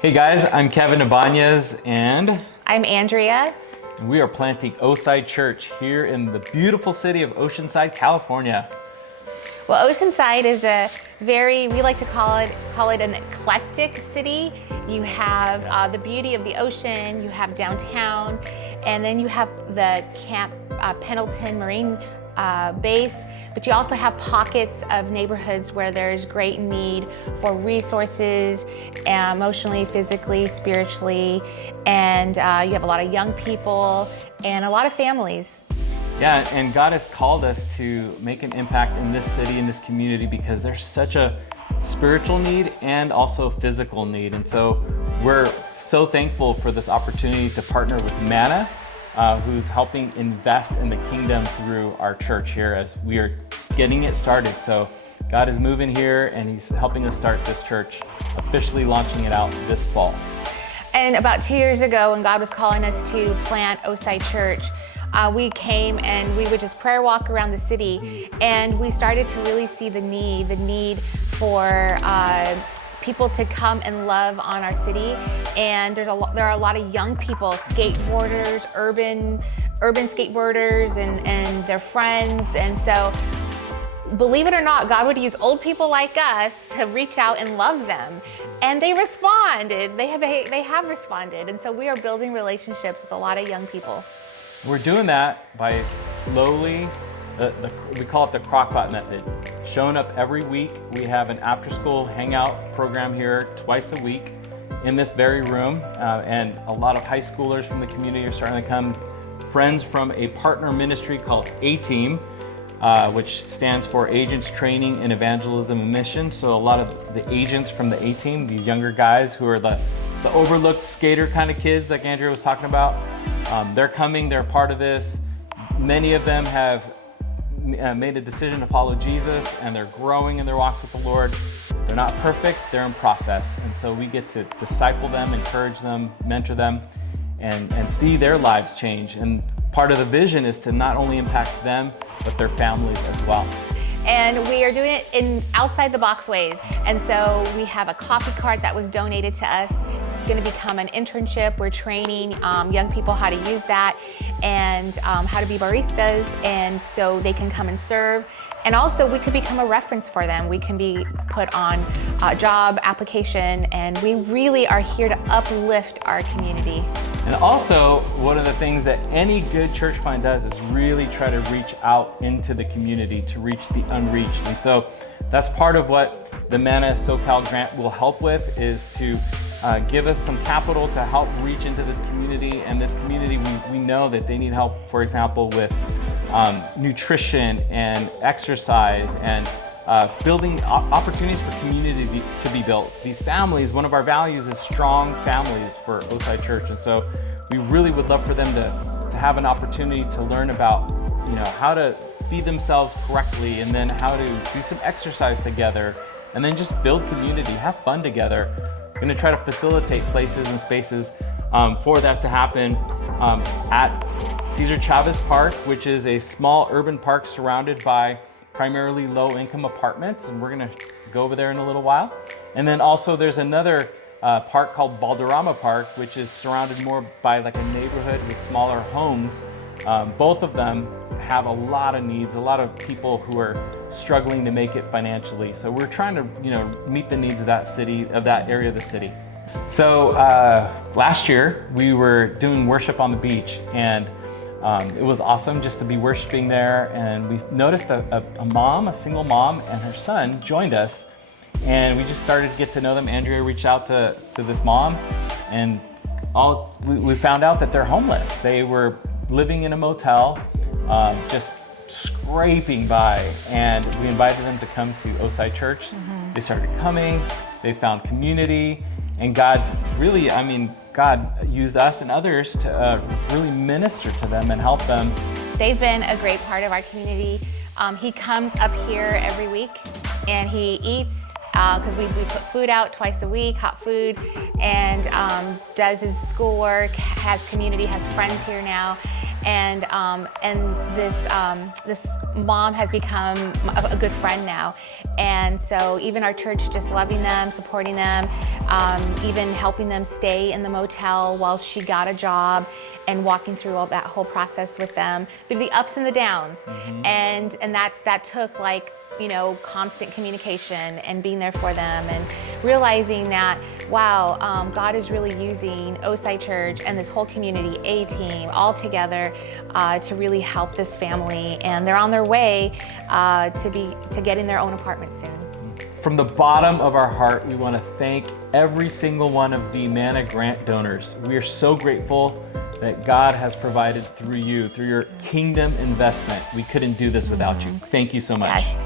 Hey guys, I'm Kevin Ibañez and I'm Andria. we are planting Oside Church here in the beautiful city of Oceanside, California. Well, Oceanside is we like to call it an eclectic city. You have the beauty of the ocean, you have downtown, and then you have the Camp Pendleton Marine base, but you also have pockets of neighborhoods where there's great need for resources, emotionally, physically, spiritually, and you have a lot of young people and a lot of families. Yeah, and God has called us to make an impact in this city, in this community, because there's such a spiritual need and also physical need. And so we're so thankful for this opportunity to partner with Manna, who's helping invest in the kingdom through our church here as we are getting it started. So God is moving here and he's helping us start this church, officially launching it out this fall. And about 2 years ago, when God was calling us to plant Oside Church, we came and we would just prayer walk around the city, and we started to really see the need for people to come and love on our city. And there are a lot of young people, skateboarders, urban skateboarders, and their friends. And so, believe it or not, God would use old people like us to reach out and love them. And they responded. They have responded. And so we are building relationships with a lot of young people. We're doing that by slowly, we call it the crockpot method. Showing up every week. We have an after-school hangout program here twice a week in this very room. And a lot of high schoolers from the community are starting to come. Friends from a partner ministry called A-Team, which stands for Agents Training in Evangelism and Mission. So a lot of the agents from the A-Team, these younger guys who are the overlooked skater kind of kids like Andrea was talking about, they're coming, they're part of this. Many of them have made a decision to follow Jesus, and they're growing in their walks with the Lord. They're not perfect, they're in process. And so we get to disciple them, encourage them, mentor them, and see their lives change. And part of the vision is to not only impact them, but their families as well. And we are doing it in outside the box ways. And so we have a coffee cart that was donated to us. It's going to become an internship. We're training young people how to use that and how to be baristas, and so they can come and serve. And also we could become a reference for them. We can be put on a job application, and we really are here to uplift our community. And also, one of the things that any good church plant does is really try to reach out into the community to reach the unreached. And so that's part of what the Manna SoCal grant will help with, is to give us some capital to help reach into this community. And this community, we know that they need help, for example, with nutrition and exercise and building opportunities for community to be built. These families, one of our values is strong families for Oside Church. And so we really would love for them to have an opportunity to learn about, how to feed themselves correctly, and then how to do some exercise together, and then just build community, have fun together. We're gonna try to facilitate places and spaces for that to happen at Cesar Chavez Park, which is a small urban park surrounded by primarily low-income apartments, and we're gonna go over there in a little while. And then also there's another park called Balderrama Park, which is surrounded more by like a neighborhood with smaller homes. Both of them have a lot of needs, a lot of people who are struggling to make it financially. So we're trying to, meet the needs of that city, of that area of the city. So last year we were doing worship on the beach, and it was awesome just to be worshiping there. And we noticed a single mom and her son joined us, and we just started to get to know them. Andrea reached out to this mom, and we found out that they're homeless. They were living in a motel, just scraping by, and we invited them to come to Oside Church. Mm-hmm. They started coming, they found community, and God used us and others to really minister to them and help them. They've been a great part of our community. He comes up here every week and he eats, because we put food out twice a week, hot food, and does his schoolwork, has community, has friends here now. and this mom has become a good friend now. And so even our church just loving them, supporting them, even helping them stay in the motel while she got a job, and walking through all that whole process with them through the ups and the downs. And that took, like, constant communication and being there for them, and realizing that, wow, God is really using Osai Church and this whole community, A-team, all together to really help this family. And they're on their way to getting their own apartment soon. From the bottom of our heart, we want to thank every single one of the Manna Grant donors. We are so grateful that God has provided through you, through your kingdom investment. We couldn't do this without you. Thank you so much. Yes.